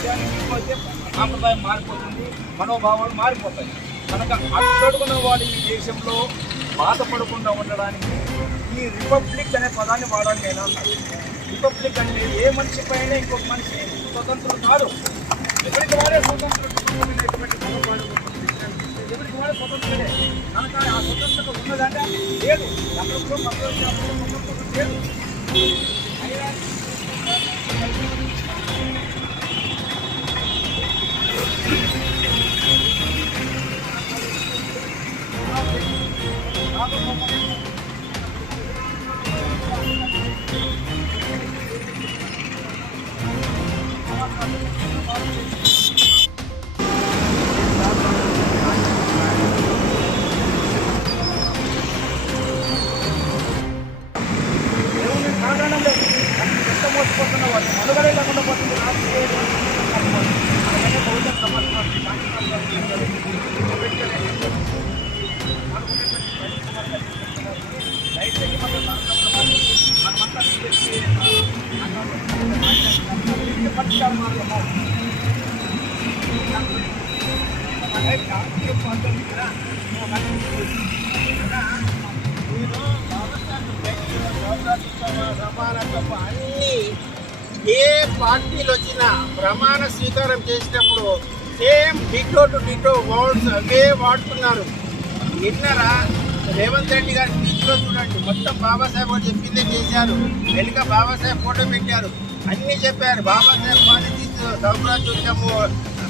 నైజానికి పోతే సాంప్రదాయం మారిపోతుంది, మనోభావాలు మారిపోతాయి. కనుక అట్టడుగున్న వాడు ఈ దేశంలో బాధపడకుండా ఉండడానికి ఈ రిపబ్లిక్ అనే పదాన్ని వాడాలి. నేను అన్నాను రిపబ్లిక్ అంటే ఏ మనిషి పైన ఇంకొక మనిషి స్వతంత్రం కాదు, ఎవరికి వాడే స్వతంత్రం. ఎవరికి వాడే స్వతంత్రమే. కనుక ఆ స్వతంత్రత ఉన్నదంటే లేదు, ఎక్కడో స్వతంత్రం లేదు. మోసపోతున్న వాళ్ళు మనుగడే లేకుండా పోతుంది. సమానత్వం అన్ని ఏ పార్టీలు వచ్చినా ప్రమాణ స్వీకారం చేసినప్పుడు same ditto to ditto words అవే వాడుతున్నారు. నిన్నరా రేవంత్ రెడ్డి గారి స్పీచ్లో చూడండి, మొత్తం బాబాసాహెబ్ గారు చెప్పిందే చేశారు. వెనుక బాబాసాహెబ్ ఫోటో పెట్టారు, అన్నీ చెప్పారు. బాబాసాహెబ్ పాలిటిక్స్, సౌరాజ్యము,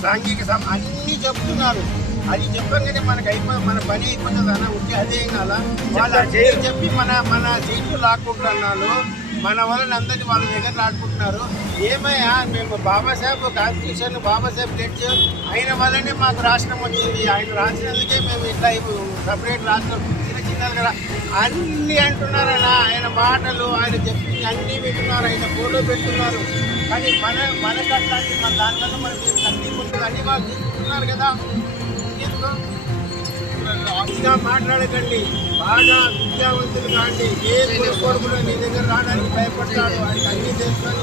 సాంఘిక అన్నీ చెప్తున్నారు. అది చెప్పగానే మనకు మన పని అయిపోతుంది అన్న ఉంటే అదే కాల వాళ్ళు చెప్పి మన సీట్లు లాక్కుంటున్నారు. మన వాళ్ళని అందరినీ వాళ్ళ దగ్గర ఆడుకుంటున్నారు. ఏమయ్యా మేము బాబాసాహెబ్ కాన్స్టిట్యూషన్, బాబాసాహెబ్ జడ్జి అయిన వల్లనే మాకు రాష్ట్రం వచ్చింది. ఆయన రాసినందుకే మేము ఇట్లా సపరేట్ రాష్ట్రం చిన్నలు కదా అన్నీ అంటున్నారన్నా. ఆయన మాటలు, ఆయన చెప్పింది అన్నీ వింటున్నారు, ఆయన ఫోటో పెడుతున్నారు. కానీ మనకు అట్లాంటి మన దానివల్ల మనకి తగ్గిపోతుంది అన్నీ వాళ్ళు తీసుకుంటున్నారు కదా. అతిగా మాట్లాడకండి, బాగా విద్యావంతులు కాండి. ఏ కొడుకులో నీ దగ్గర రావడానికి భయపడతాడు, ఆయనకి అన్నీ తెలుసుకొని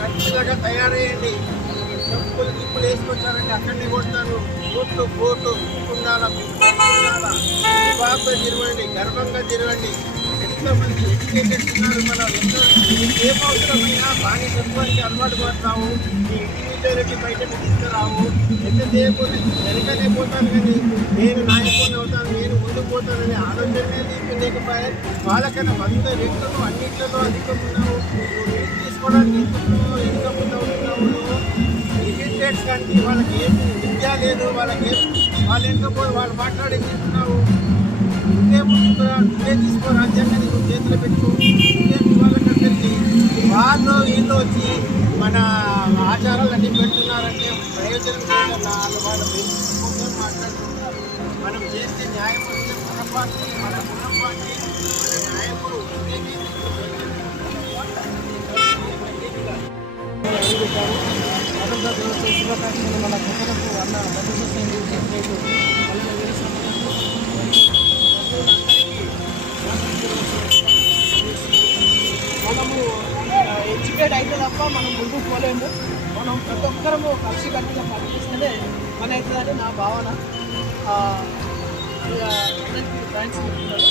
ఖచ్చితంగా తయారయ్యండి. చెప్పులు వేసుకొచ్చారంటే అక్కడనే కొడతారు. కోట్లు ఉండాలా, బాగా తిరగండి, గర్వంగా తిరగండి. ఎంతోమంది ఎడ్యుకేటెడ్ ఉన్నారు. మనం ఏమవసరమైనా బాగా చెప్పుకోవడానికి అలవాటు పడతాము. ఈ ఇండివిజువాలిటీ బయటకు తీసుకురావు. ఎంతసేపు వెనకనే పోతాను కానీ నేను నాయకుడిని అవుతాను, నేను ముందుకు పోతానని ఆలోచనే లేకపోయా. వాళ్ళకన్నా 100 రెట్లు అన్నింటిలో అధికమున్నావు. నువ్వు తీసుకోవడానికి ఇంకా ముందు అవుతున్నావు. ఎడ్యుకేటెడ్స్ కానీ వాళ్ళకి ఏం విద్య లేదు, వాళ్ళకి వాళ్ళు ఎంకపోయి వాళ్ళు మాట్లాడి తీసుకున్నావు. నువ్వే తీసుకో, రాజ్యాంగాన్ని నువ్వు చేతిలో పెట్టు. వాళ్ళకందరికీ వాళ్ళు వీళ్ళు వచ్చి మన ఆచారాలన్నీ పెడుతున్నారంటే ప్రయోజనం వాళ్ళు మాట్లాడుతున్నారు. మనం చేస్తే న్యాయం వస్తే మన పార్టీ, మన పార్టీ, మన నాయకుడు స్వాతంత్ర దినోత్సవ శుభాకాంక్షలు మన కొత్తలకు అన్న మనము ఎడ్యుకేట్ అయితే తప్ప మనం ముందుకు పోలేము. మనం ప్రతి ఒక్కరము కలిసికట్టుగా పనిచేస్తేనే మన అవుతుందని నా భావన. అందరికీ థ్యాంక్స్ చెప్తున్నాను.